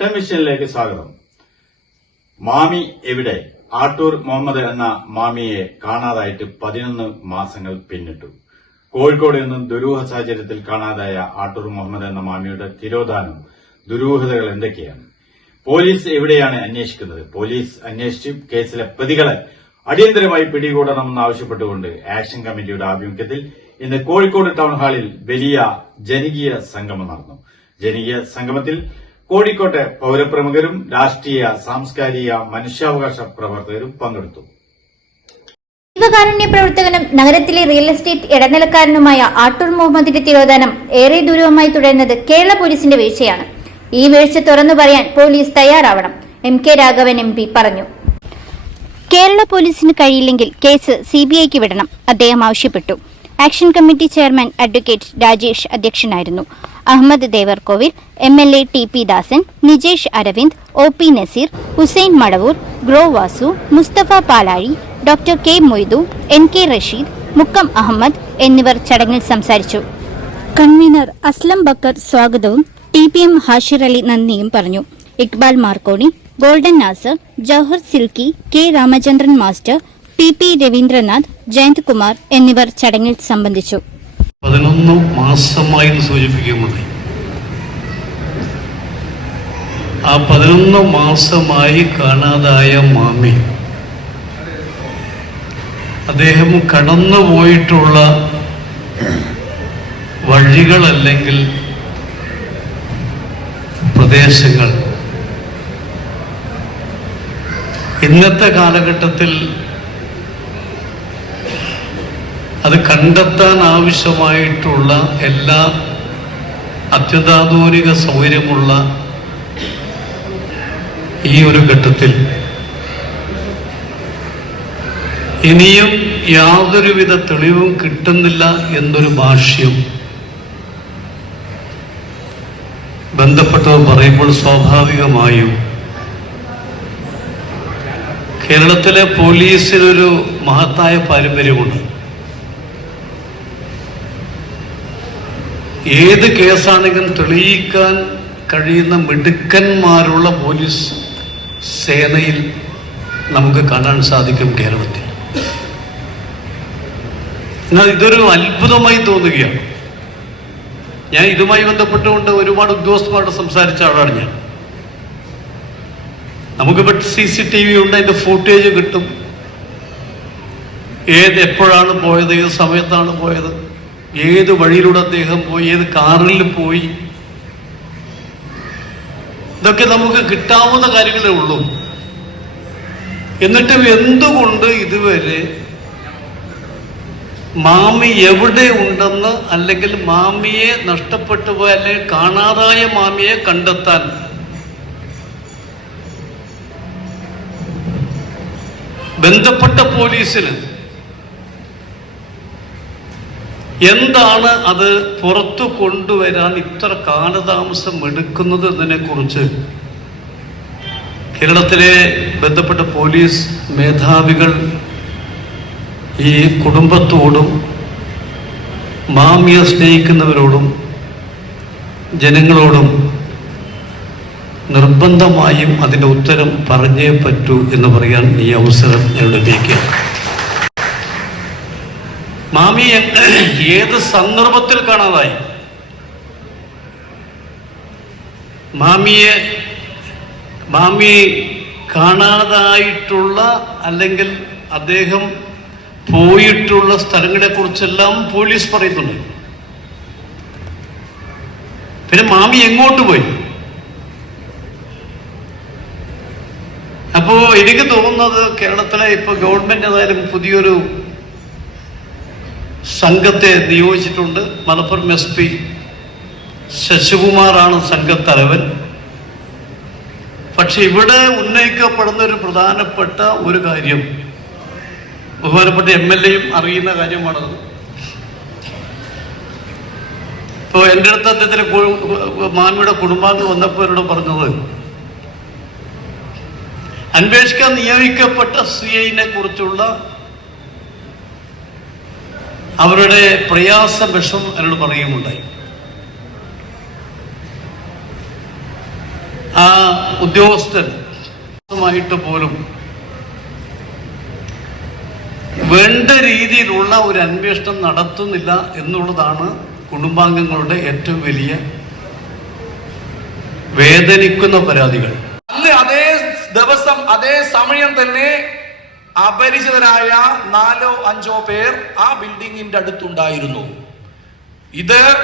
ടെലിവിഷനിലേക്ക് സ്വാഗതം. മാമി എവിടെ? ആട്ടൂർ മുഹമ്മദ് എന്ന മാമിയെ കാണാതായിട്ട് പതിനൊന്ന് മാസങ്ങൾ പിന്നിട്ടു. കോഴിക്കോട് നിന്നും ദുരൂഹ സാഹചര്യത്തിൽ കാണാതായ ആട്ടൂർ മുഹമ്മദ് എന്ന മാമിയുടെ തിരോധാനം ദുരൂഹതകൾ എന്തൊക്കെയാണ്? പോലീസ് എവിടെയാണ് അന്വേഷിക്കുന്നത്? പോലീസ് അന്വേഷിച്ച് കേസിലെ പ്രതികളെ അടിയന്തരമായി പിടികൂടണമെന്ന് ആവശ്യപ്പെട്ടുകൊണ്ട് ആക്ഷൻ കമ്മിറ്റിയുടെ ആഭിമുഖ്യത്തിൽ ഇന്ന് കോഴിക്കോട് ടൗൺ ഹാളിൽ വലിയ ജനകീയ സംഗമം നടന്നു. ജനകീയ സംഗമത്തിൽ കോഴിക്കോട്ടെ പൌരപ്രമുഖരും രാഷ്ട്രീയ സാംസ്കാരിക മനുഷ്യാവകാശ പ്രവർത്തകരും പങ്കെടുത്തു. ജീവകാരുണ്യ പ്രവർത്തകനും നഗരത്തിലെ റിയൽ എസ്റ്റേറ്റ് ഇടനിലക്കാരനുമായ ആട്ടൂർ മുഹമ്മദിന്റെ തിരോധാനം ഏറെ ദൂരവുമായി തുടരുന്നത് കേരള പോലീസിന്റെ വീഴ്ചയാണ്. ഈ വീഴ്ച തുറന്നു പറയാൻ പോലീസ് തയ്യാറാവണം M K Raghavan M P പറഞ്ഞു. കേരള പോലീസിന് കഴിയില്ലെങ്കിൽ കേസ് സി ബി ഐക്ക് വിടണം അദ്ദേഹം ആവശ്യപ്പെട്ടു. Action committee chairman advocate Rajesh അധ്യക്ഷനായിരുന്നു. Ahammed Devarkovil M L A T P Dasan Nijesh Aravind O P Naseer Hussain Madavoor grow Vasu Musthafa Palazhi doctor K Moidu N K Rasheed Mukkam Ahammed എന്നിവർ ചടങ്ങിൽ സംസാരിച്ചു. Convener Aslam Bakkar സ്വാഗതവും T P M Hashir Ali നന്ദിയും പറഞ്ഞു. Iqbal Marconi golden Nasar Jawahar silky K Ramachandran master P P Ravindranath Jayant Kumar എന്നിവർ ചടങ്ങിൽ സംബന്ധിച്ചു. പതിനൊന്ന് മാസമായി എന്ന് സൂചിപ്പിക്കുന്നുണ്ട് ആ പതിനൊന്ന് മാസമായി കാണാതായ മാമി. അദ്ദേഹം കടന്നുപോയിട്ടുള്ള വഴികളല്ലെങ്കിൽ പ്രദേശങ്ങൾ. ഇന്നത്തെ കാലഘട്ടത്തിൽ അത് കണ്ടെത്താൻ ആവശ്യമായിട്ടുള്ള എല്ലാ അത്യന്താധുനിക സൗകര്യമുള്ള ഈ ഒരു ഘട്ടത്തിൽ. ഇനിയും യാതൊരുവിധ തെളിവും കിട്ടുന്നില്ല എന്നൊരു ഭാഷ്യം ബന്ധപ്പെട്ടത് പറയുമ്പോൾ സ്വാഭാവികമായും. കേരളത്തിലെ പോലീസിനൊരു മഹത്തായ പാരമ്പര്യമുണ്ട്. ഏത് കേസാണെങ്കിലും തെളിയിക്കാൻ കഴിയുന്ന മിടുക്കന്മാരുള്ള പോലീസ് സേനയിൽ നമുക്ക് കാണാൻ സാധിക്കും കേരളത്തിൽ. എന്നാൽ ഇതൊരു അത്ഭുതമായി തോന്നുകയാണ്. ഞാൻ ഇതുമായി ബന്ധപ്പെട്ടുകൊണ്ട് ഒരുപാട് ഉദ്യോഗസ്ഥന്മാരോട് സംസാരിച്ച ആളാണ് ഞാൻ. നമുക്കിപ്പോൾ സി സി ടി വി ഉണ്ട് അതിന്റെ ഫുട്ടേജ് കിട്ടും. ഏത് എപ്പോഴാണ് പോയത് ഏത് സമയത്താണ് പോയത് ഏത് വഴിയിലൂടെ അദ്ദേഹം പോയി ഏത് കാറിൽ പോയി? ഇതൊക്കെ നമുക്ക് കിട്ടാവുന്ന കാര്യങ്ങളേ ഉള്ളൂ. എന്നിട്ടും എന്തുകൊണ്ട് ഇതുവരെ മാമി എവിടെ ഉണ്ടെന്ന് അല്ലെങ്കിൽ മാമിയെ നഷ്ടപ്പെട്ടു പോയ അല്ലെങ്കിൽ കാണാതായ മാമിയെ കണ്ടെത്താൻ? ബന്ധപ്പെട്ട പോലീസിന് എന്താണ് അത് പുറത്തു കൊണ്ടുവരാൻ ഇത്ര കാലതാമസം എടുക്കുന്നത് എന്നതിനെ കുറിച്ച് കേരളത്തിലെ ബന്ധപ്പെട്ട പോലീസ് മേധാവികൾ ഈ കുടുംബത്തോടും മാമിയ സ്നേഹിക്കുന്നവരോടും ജനങ്ങളോടും നിർബന്ധമായും അതിന്റെ ഉത്തരം പറഞ്ഞേ പറ്റൂ എന്ന് പറയാൻ ഈ അവസരം ഞാൻ ലഭിക്കുക മാമി ഏത് സന്ദർഭത്തിൽ കാണാതായി? മാമിയെ മാമി കാണാതായിട്ടുള്ള അല്ലെങ്കിൽ അദ്ദേഹം പോയിട്ടുള്ള സ്ഥലങ്ങളെ കുറിച്ചെല്ലാം പോലീസ് പറയുന്നുണ്ട്. പിന്നെ മാമി എങ്ങോട്ട് പോയി? അപ്പോ എനിക്ക് തോന്നുന്നത് കേരളത്തിലെ ഇപ്പൊ ഗവൺമെന്റ് ഏതായാലും പുതിയൊരു സംഘത്തെ നിയോഗിച്ചിട്ടുണ്ട്. മലപ്പുറം എസ് പി ശശികുമാറാണ് സംഘത്തലവൻ. പക്ഷെ ഇവിടെ ഉന്നയിക്കപ്പെടുന്ന ഒരു പ്രധാനപ്പെട്ട ഒരു കാര്യം ബഹുമാനപ്പെട്ട എം എൽ എയും അറിയുന്ന കാര്യമാണത്. ഇപ്പോൾ എന്റെ അടുത്ത് അദ്ദേഹത്തിന് കു- മാമിയുടെ കുടുംബാംഗം വന്നപ്പോൾ എന്നോട് പറഞ്ഞത് അന്വേഷിക്കാൻ നിയോഗിക്കപ്പെട്ട സി ഐനെ കുറിച്ചുള്ള അവരുടെ പ്രയാസ വിഷം എന്നോട് പറയുകയുണ്ടായി ആ ഉദ്യോഗസ്ഥൻ മായിട്ട് പോലും വേണ്ട രീതിയിലുള്ള ഒരു അന്വേഷണം നടത്തുന്നില്ല എന്നുള്ളതാണ് കുടുംബാംഗങ്ങളുടെ ഏറ്റവും വലിയ വേദനിക്കുന്ന പരാതികൾ. അന്ന് അതേ ദിവസം അതേ സമയം തന്നെ അപരിചിതരായ നാലോ അഞ്ചോ പേർ ആ ബിൽഡിങ്ങിന്റെ അടുത്തുണ്ടായിരുന്നു. ഇത്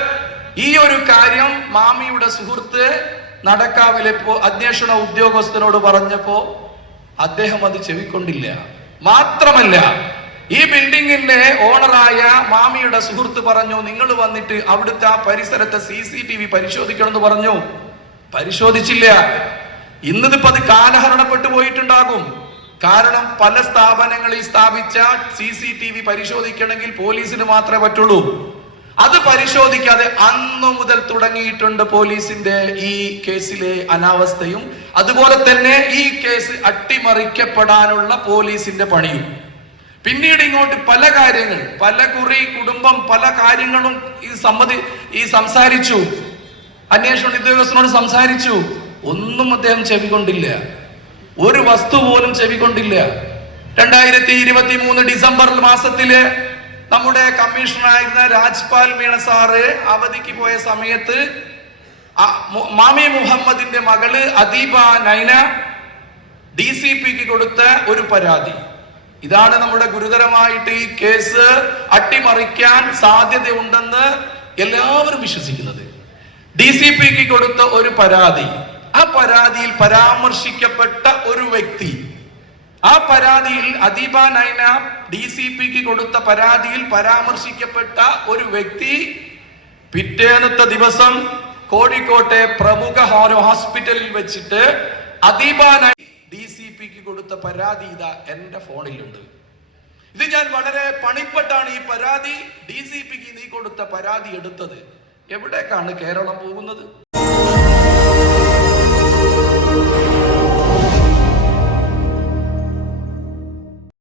ഈ ഒരു കാര്യം മാമിയുടെ സുഹൃത്ത് നടക്കാവിലെ അന്വേഷണ ഉദ്യോഗസ്ഥനോട് പറഞ്ഞപ്പോ അദ്ദേഹം അത് ചെവിക്കൊണ്ടില്ല. മാത്രമല്ല ഈ ബിൽഡിങ്ങിന്റെ ഓണറായ മാമിയുടെ സുഹൃത്ത് പറഞ്ഞു നിങ്ങൾ വന്നിട്ട് അവിടുത്തെ ആ പരിസരത്തെ സി സി ടി വി പരിശോധിക്കണം എന്ന് പറഞ്ഞു. പരിശോധിച്ചില്ല. ഇന്നിതിപ്പോ അത് കാലഹരണപ്പെട്ടു പോയിട്ടുണ്ടാകും. കാരണം പല സ്ഥാപനങ്ങളിൽ സ്ഥാപിച്ച സി സി ടി വി പരിശോധിക്കണമെങ്കിൽ പോലീസിന് മാത്രമേ പറ്റുള്ളൂ. അത് പരിശോധിക്കാതെ അന്നു മുതൽ തുടങ്ങിയിട്ടുണ്ട് പോലീസിന്റെ ഈ കേസിലെ അനാവസ്ഥയും. അതുപോലെ തന്നെ ഈ കേസ് അട്ടിമറിക്കപ്പെടാനുള്ള പോലീസിന്റെ പണിയും. പിന്നീട് ഇങ്ങോട്ട് പല കാര്യങ്ങൾ പല കുറി കുടുംബം പല കാര്യങ്ങളും ഈ സമ്മതി ഈ സംസാരിച്ചു. അന്വേഷണ ഉദ്യോഗസ്ഥനോട് സംസാരിച്ചു. ഒന്നും അദ്ദേഹം ചെവികൊണ്ടില്ല ഒരു വസ്തു പോലും ചെവികൊണ്ടില്ല രണ്ടായിരത്തി ഇരുപത്തി മൂന്ന് ഡിസംബർ മാസത്തിൽ നമ്മുടെ കമ്മീഷണറായിരുന്ന രാജ്പാൽ മീണ സാറ് അവധിക്ക് പോയ സമയത്ത് മാമി മുഹമ്മദിന്റെ മകൾ അദീബ നൈന ഡി സി പിക്ക് കൊടുത്ത ഒരു പരാതി. ഇതാണ് നമ്മുടെ ഗുരുതരമായിട്ട് ഈ കേസ് അട്ടിമറിക്കാൻ സാധ്യതയുണ്ടെന്ന് എല്ലാവരും വിശ്വസിക്കുന്നത്. ഡി സി പിക്ക് കൊടുത്ത ഒരു പരാതി. ആ പരാതിയിൽ പരാമർശിക്കപ്പെട്ട ഒരു വ്യക്തി ആ പരാതിയിൽ അദീബ നൈന ഡി സി പിക്ക് കൊടുത്ത പരാതിയിൽ പരാമർശിക്കപ്പെട്ട ഒരു വ്യക്തി പിറ്റേന്നത്തെ ദിവസം കോഴിക്കോട്ടെ പ്രമുഖ ഹോസ്പിറ്റലിൽ വെച്ചിട്ട് അദീബ നൈ ഡി സി പിക്ക് കൊടുത്ത പരാതി ഇതാ എന്റെ ഫോണിലുണ്ട്. ഇത് ഞാൻ വളരെ പണിപ്പെട്ടാണ് ഈ പരാതി ഡി സി പിക്ക് നീ കൊടുത്ത പരാതി എടുത്തത്. എവിടേക്കാണ് കേരളം പോകുന്നത്?